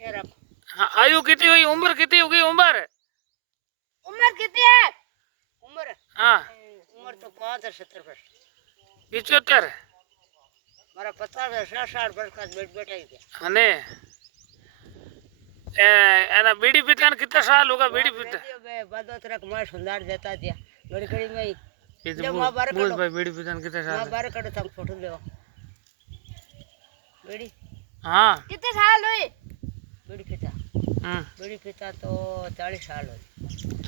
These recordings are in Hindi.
ये रख। हाँ, आयु कितनी हुई, उम्र कितनी होगी? उम्र उम्र कितनी है? उम्र हाँ उम्र तो 65 वर्ष। 75 मारा 50 60 वर्ष का बेटा ही था। अने एना बीड़ी पीता ने कितना साल होगा? बीड़ी पीता बदोतरा मां सुंदर देता दिया घड़ी घड़ी में ये ले तो मां बार बोल करो भाई बीड़ी पीता ने कितना मां साल है? बार करो तुम फोटो ले बीड़ी हाँ कितने साल हुई बीड़ी पीता तो 40 साल हुई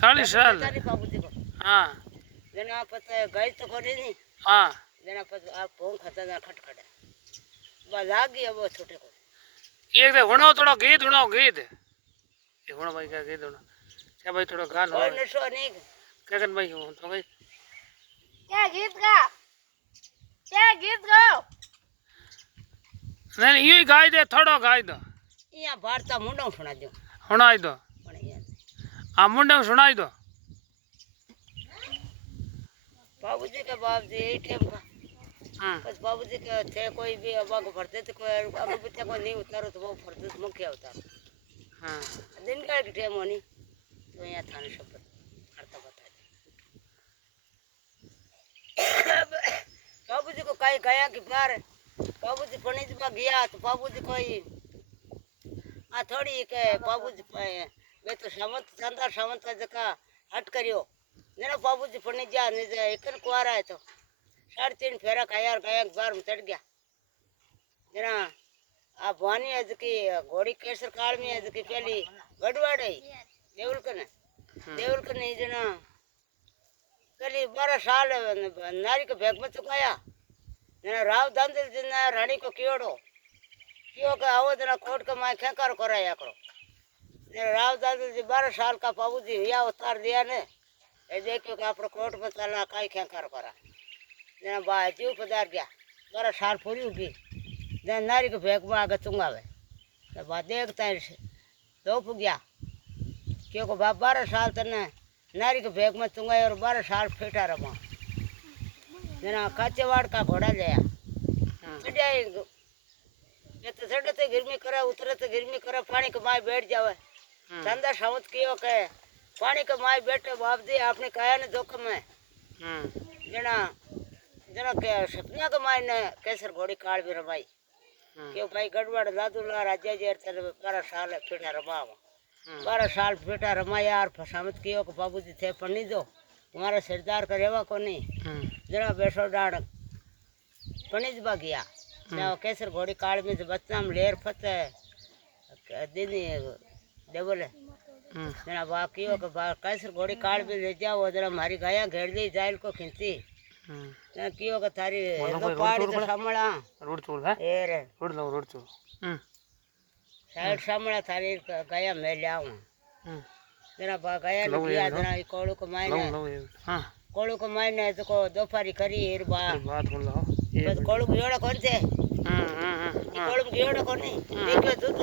40 साल बाबूजी को हाँ जना पता गई तो कोनी नहीं हाँ जना पता आप फोन खाता ना खटखट बस आ गई अब वो छोटे को एक दे हुणो थोड़ा गीत हुणो गीत ये हुणो भाई का गीत हुणो क्या भाई थोड़ा गान कोई नशो नहीं क्या कर भाई हो तो भाई क्या गीत गाओ नहीं यो ही गाय दे थोड़ो गाय दो यहाँ वार्ता मुंडो सुना दो सुनाई दो हाँ मुंडे सुनाई दो बाबूजी के बाप जी टाइम का बस बाबूजी के थे कोई भी अब आगे भरते थे कोई आगे बच्चा कोई नहीं उतारो तो वो भरते तो मुख्य उतारो दिन का एक टाइम होनी तो यहाँ थाने शपथ करता बता बाबूजी को कहीं गया कि बार बाबूजी पणिज में गया तो बाबूजी कोई आ थोड़ी के बाबूजी वे तो सामंत चंदा सामंत का जगह हट करियो जना बाबूजी पणिज जा ने एक कुआरा है तो 3.5 फेरा खाया गया बार में चढ़ गया जना आ भवानी है की घोड़ी केसर काल में है की पहली गढ़वाड़ है देवल कने जना पहली 12 साल नारी के बैग में चुकाया जना राव दांदल जना रानी को कियोड़ो क्यों का आओ जना कोर्ट का माय खेकार कराया करो जना राव दांदल जी 12 साल का बाबूजी हुआ उतार दिया ने ए देखो कि आप कोर्ट में चला काई खेकार करा जना बाजू पधार गया 12 साल पूरी होगी जना नारी के बैग में आगे चुंगावे तो बात देखता है दोप गया क्योंकि बाप 12 साल तने नारी के बैग में चुंगाए और 12 साल फेटा रमा जना काचेवाड़ का घोड़ा लिया चढ़ाई ये तो चढ़ते गिरमी करे उतरते गिरमी करे पानी के माय बैठ जावे चंदा सावत कियो के पानी के माय बैठे बाप जी आपने काया ने जोखम है जना जना के सपना के माय ने केसर घोड़ी काल भी रमाई क्यों भाई गढ़वाड़ लादूला राजा जी 12 साल फेटा रमावा 12 साल बेटा रमाया और फसामत कियो कि बाबूजी थे पढ़नी दो तुम्हारा सरदार का रेवा को नहीं जरा बैठो डाड़ पणिज बा गया ना केसर घोड़ी काल में बच्चा में लेर फते दीदी देवले जना बाकियो के केसर घोड़ी काल में ले जाओ जरा हमारी गाया घेर दी जाइल को खींची ना कियो के थारी पहाड़ी तो सामला रोड छोड़ है ए रे रोड छोड़ साइड सामला थारी गाया मैं लाऊं जना बा गाया ने किया जना कोड़ू को मायने हां कोड़ू को मायने तो को दोपहरी करी एर बात सुन लो बस कोड़ू गियोड़ा कौन थे कोड़ू गियोड़ा कौन नहीं देखो दूध